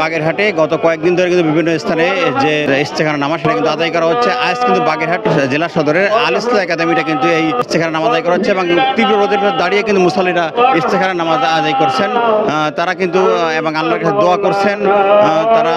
বাগেরহাটে গত কয়েকদিন ধরে কিন্তু বিভিন্ন স্থানে যে ইস্তেখানা নামাজ সেটা কিন্তু আদায় করা হচ্ছে। আজ কিন্তু বাগেরহাট জেলা সদরের আল ইসলাহ একাডেমিটা কিন্তু এই ইস্তেখানা নামাজ আদায় করা হচ্ছে এবং তীব্র রোদের দাঁড়িয়ে কিন্তু মুসল্লিরা ইস্তেখানা নামাজ আদায় করছেন। তারা কিন্তু এবং আল্লাহর কাছে দোয়া করছেন। তারা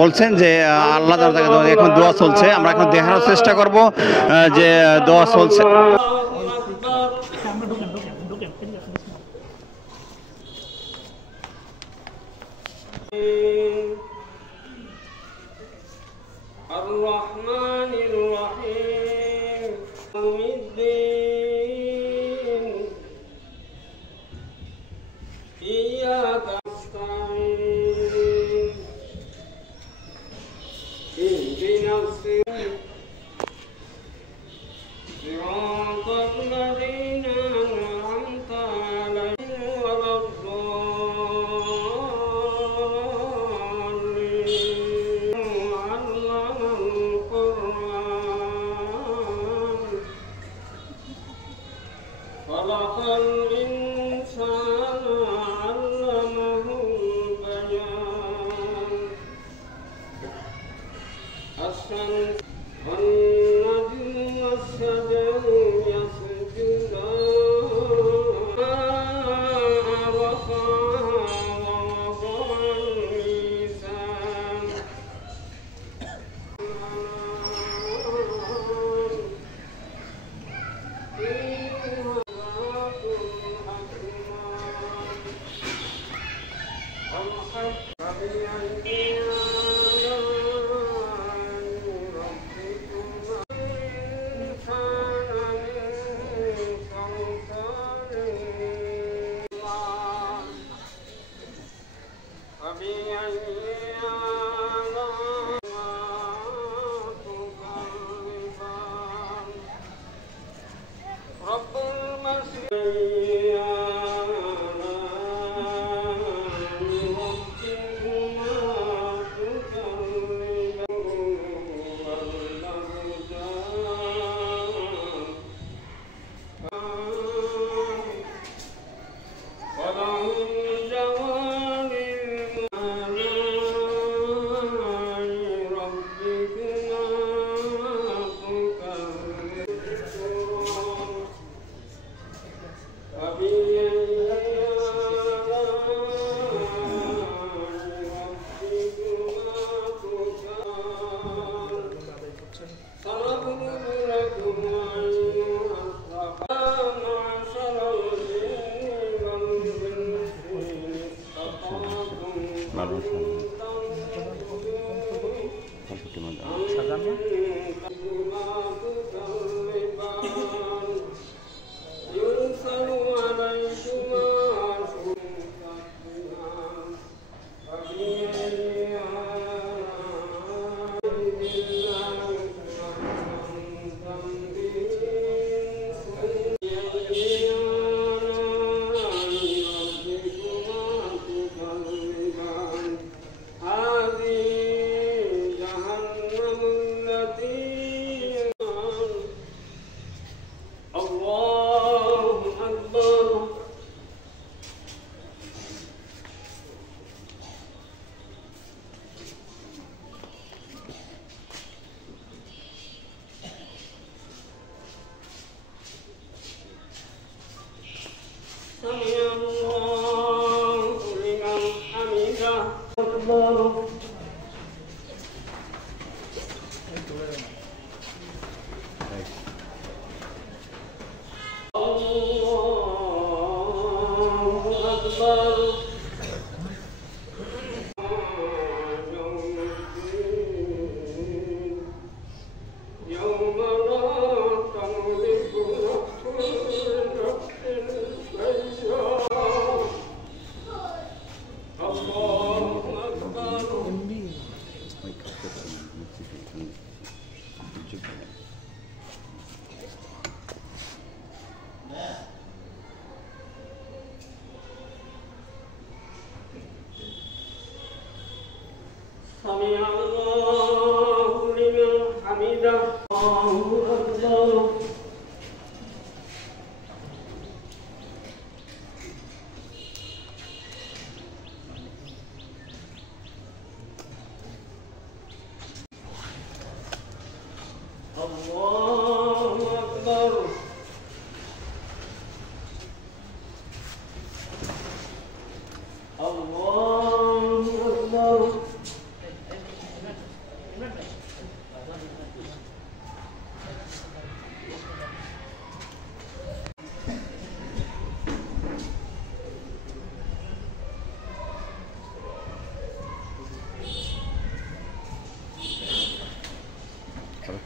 বলছেন যে আল্লাহ এখন দোয়া চলছে, আমরা এখন দেখানোর চেষ্টা করব যে দোয়া চলছে। الرحمن الرحيم يوم الدين إياك نستعين اهدنا الصراط الذين أنعمت عليهم غير خلق الإنسان علمه البيان الشمس والنجم والشجر يسجدان رفعها ووضع الميزان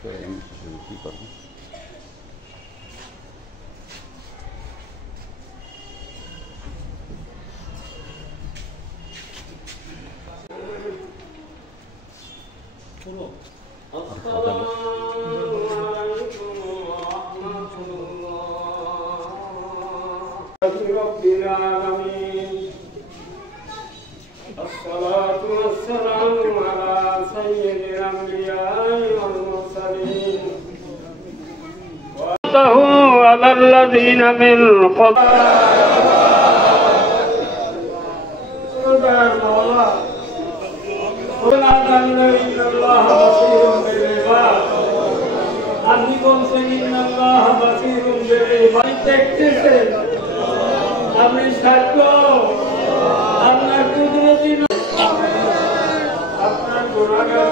কি করবো? رب العالمين الصلاة والسلام على سيد الأنبياء والمرسلين على الذين من আপনি বলছেন ইন্নাল্লাহ বাসীরুন বিল ইবাদ দেখতেছেন আপনি সাক্ষ্য আপনার কুদরতি আপনার গুনাহগার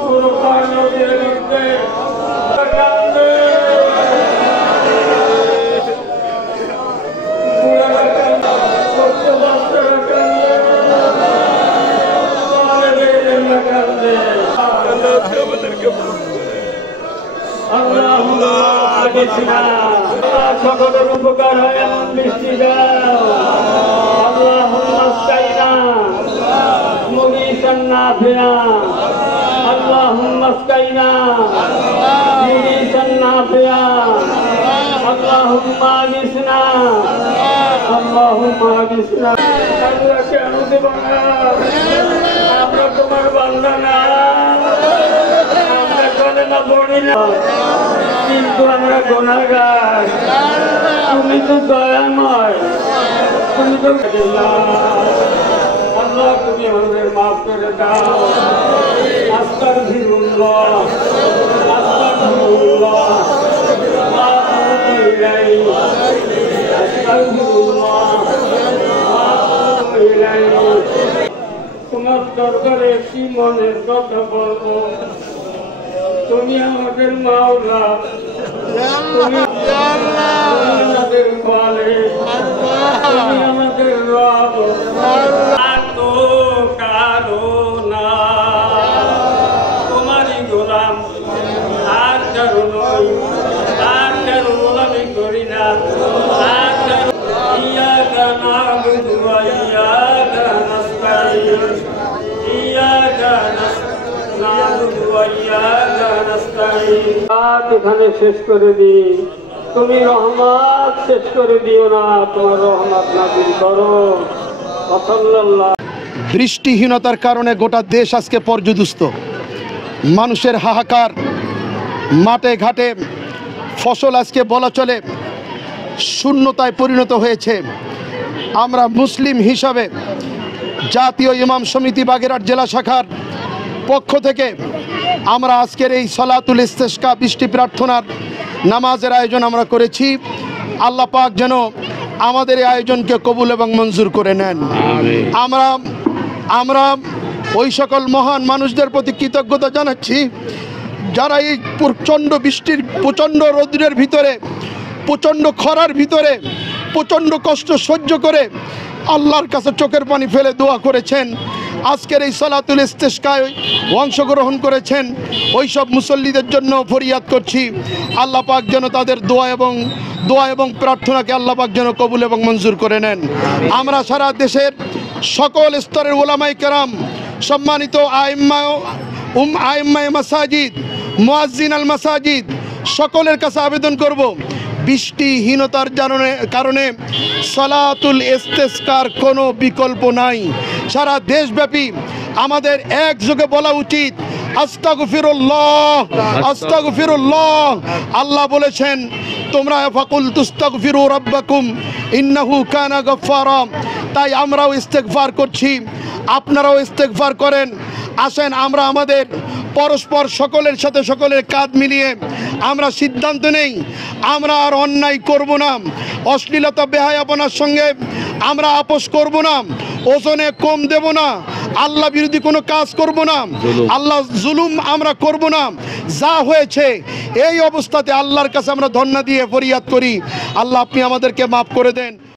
পুরো নদীর মধ্যে কান্দে বুড়ারা কান্দে ছোট্ট বাচ্চারা কান্দে সকলের উপকার হয় এমন বৃষ্টি দাও আল্লাহুম্মা আসকাইনা মুগীসান নাফিআ আল্লাহুম্মা আসকাইনা মুগীসান নাফিআ আল্লাহুম্মা আগিসনা আল্লাহুম্মা আগিসনা আল্লাহ কেন দেব না আমরা তোমার বান্দা না কিন্তু আমরা গুনাহগার তুমি তো দয়াময় তুমি তো আল্লাহ তুমি আমাদের মাফ করে দাও আস্তাগফিরুল্লাহ আস্তাগফিরুল্লাহ আতুবু ইলাইহি আস্তাগফিরুল্লাহ আতুবু ইলাইহি তোমার দরবারে কি মনের কথা বলবো তুমি আমাদের মাওলা তুমি আমাদের মালিক তুমি আমাদের রব তো কারো না তোমারই গোলাম আর কারো নই আর কারো গোলামি করি না আর কারো ইয়াকা নাবুদু ওয়া ইয়াকা নাস্তাঈন ইয়াকা এখানে শেষ করে দিই তুমি রহমত শেষ করে দিও না তোমার রহমত নাযিল করো সাল্লাল্লাহু বৃষ্টিহীনতার কারণে গোটা দেশ আজকে পর্যদুস্ত মানুষের হাহাকার মাঠে ঘাটে ফসল আজকে বলা চলে শূন্যতায় পরিণত হয়েছে আমরা মুসলিম হিসাবে জাতীয় ইমাম সমিতি বাগেরহাট জেলা শাখার পক্ষ থেকে আমরা আজকের এই সলাতুল ইস্তেসকা বৃষ্টি প্রার্থনার নামাজের আয়োজন আমরা করেছি আল্লাহ পাক যেন আমাদের এই আয়োজনকে কবুল এবং মঞ্জুর করে নেন আমরা ওই সকল মহান মানুষদের প্রতি কৃতজ্ঞতা জানাচ্ছি যারা এই প্রচণ্ড বৃষ্টির প্রচণ্ড রৌদ্রের ভিতরে প্রচণ্ড খরার ভিতরে প্রচণ্ড কষ্ট সহ্য করে আল্লাহর কাছে চোখের পানি ফেলে দোয়া করেছেন আজকের এই সালাতুল ইস্তেসকায় অংশগ্রহণ করেছেন ওই সব মুসল্লিদের জন্য ফরিয়াদ করছি আল্লাহ পাক যেন তাদের দোয়া এবং প্রার্থনাকে আল্লাহ পাক যেন কবুল এবং মঞ্জুর করে নেন আমরা সারা দেশের সকল স্তরের ওলামায়ে কেরাম সম্মানিত আইম্মায়ে মাসাজিদ মুয়াজ্জিন আল মাসাজিদ সকলের কাছে আবেদন করব বৃষ্টিহীনতার কারণে সালাতুল ইস্তেসকার কোনো বিকল্প নাই সারা দেশব্যাপী আমাদের একযোগে বলা উচিত আস্তাগফিরুল্লাহ আস্তাগফিরুল্লাহ আল্লাহ বলেছেন তোমরা ফাকুল তুস্তাগফিরু রাব্বাকুম ইন্নাহু কানা গফফারা তাই আমরাও ইস্তেগফার করছি আপনারাও ইস্তেগফার করেন আসেন আমরা আমাদের পরস্পর সকলের সাথে সকলের কাঁধ মিলিয়ে আমরা সিদ্ধান্ত নেই আমরা আর অন্যায় করব না অশ্লীলতা বেহায়াপনার সঙ্গে আমরা আপোষ করব না ওজনে কম দেব না আল্লাহ বিরোধী কোনো কাজ করব না আল্লাহ জুলুম আমরা করব না যা হয়েছে এই অবস্থাতে আল্লাহর কাছে আমরা ধন্যবাদ দিয়ে ফরিয়াদ করি আল্লাহ আপনি আমাদেরকে মাফ করে দেন